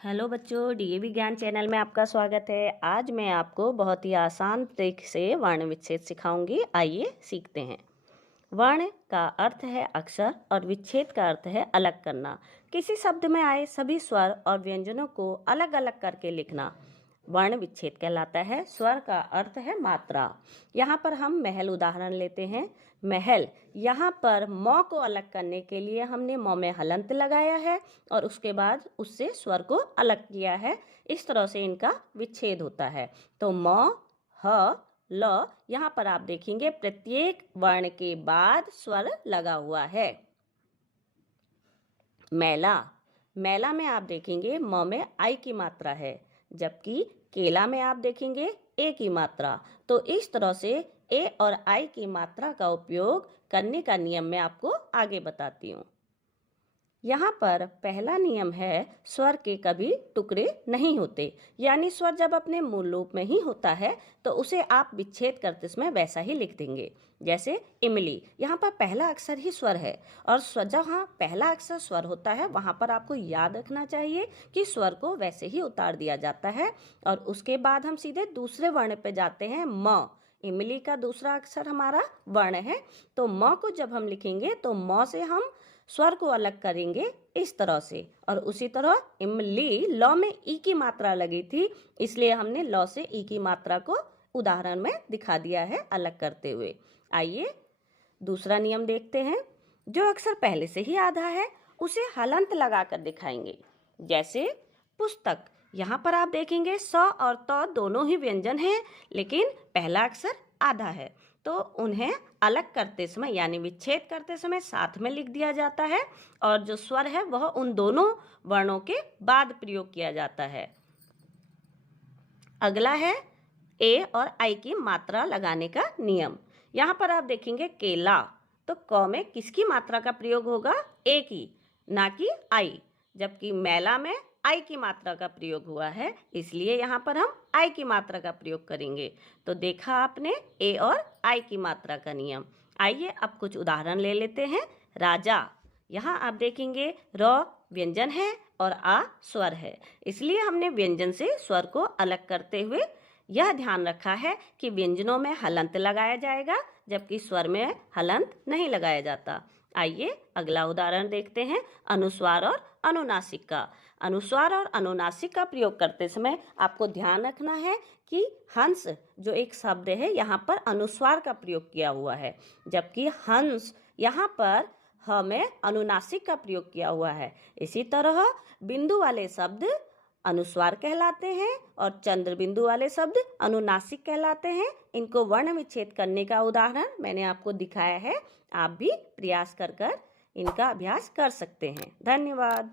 Hello बच्चों, DAV ज्ञान channel में आपका स्वागत है। आज मैं आपको बहुत ही आसान तरीके से वर्ण विच्छेद सिखाऊंगी। आइए सीखते हैं। वर्ण का अर्थ है अक्षर और विच्छेद का अर्थ है अलग करना। किसी शब्द में आए सभी स्वर और व्यंजनों को अलग अलग करके लिखना वर्ण विच्छेद कहलाता है। स्वर का अर्थ है मात्रा। यहाँ पर हम महल उदाहरण लेते हैं। महल, यहाँ पर मौ को अलग करने के लिए हमने मौ में हलंत लगाया है और उसके बाद उससे स्वर को अलग किया है। इस तरह से इनका विच्छेद होता है। तो मौ, ह, ल, यहाँ पर आप देखेंगे प्रत्येक वर्ण के बाद स्वर लगा हुआ है। मैला, मैला में आप देखेंगे म में आई की मात्रा है, जबकि केला में आप देखेंगे ए की मात्रा। तो इस तरह से ए और आई की मात्रा का उपयोग करने का नियम मैं आपको आगे बताती हूँ। यहाँ पर पहला नियम है स्वर के कभी टुकड़े नहीं होते, यानी स्वर जब अपने मूल रूप में ही होता है तो उसे आप विच्छेद करते समय वैसा ही लिख देंगे। जैसे इमली, यहाँ पर पहला अक्षर ही स्वर है और जहाँ पहला अक्षर स्वर होता है वहाँ पर आपको याद रखना चाहिए कि स्वर को वैसे ही उतार दिया जाता है। और उसके बाद हम सीधे दूसरे वर्ण पे जाते हैं। म, इमली का दूसरा अक्षर हमारा वर्ण है। तो म को जब हम लिखेंगे तो म से हम स्वर को अलग करेंगे इस तरह से। और उसी तरह इमली, लौ में ई की मात्रा लगी थी, इसलिए हमने लौ से ई की मात्रा को उदाहरण में दिखा दिया है अलग करते हुए। आइए दूसरा नियम देखते हैं। जो अक्षर पहले से ही आधा है उसे हलंत लगाकर दिखाएंगे। जैसे पुस्तक, यहाँ पर आप देखेंगे स और त दोनों ही व्यंजन हैं, लेकिन पहला अक्षर आधा है तो उन्हें अलग करते समय यानी विच्छेद करते समय साथ में लिख दिया जाता है और जो स्वर है वह उन दोनों वर्णों के बाद प्रयोग किया जाता है। अगला है ए और आई की मात्रा लगाने का नियम। यहाँ पर आप देखेंगे केला, तो क में किसकी मात्रा का प्रयोग होगा? ए की, ना कि आई। जबकि मैला में आई की मात्रा का प्रयोग हुआ है, इसलिए यहाँ पर हम आई की मात्रा का प्रयोग करेंगे। तो देखा आपने ए और आई की मात्रा का नियम। आइए अब कुछ उदाहरण ले लेते हैं। राजा, यहाँ आप देखेंगे र व्यंजन है और आ स्वर है, इसलिए हमने व्यंजन से स्वर को अलग करते हुए यह ध्यान रखा है कि व्यंजनों में हलंत लगाया जाएगा, जबकि स्वर में हलंत नहीं लगाया जाता। आइए अगला उदाहरण देखते हैं। अनुस्वार और अनुनासिक का। अनुस्वार और अनुनासिक का प्रयोग करते समय आपको ध्यान रखना है कि हंस जो एक शब्द है यहाँ पर अनुस्वार का प्रयोग किया हुआ है, जबकि हंस यहाँ पर ह में अनुनासिक का प्रयोग किया हुआ है। इसी तरह बिंदु वाले शब्द अनुस्वार कहलाते हैं और चंद्र बिंदु वाले शब्द अनुनासिक कहलाते हैं। इनको वर्ण विच्छेद करने का उदाहरण मैंने आपको दिखाया है। आप भी प्रयास कर इनका अभ्यास कर सकते हैं। धन्यवाद।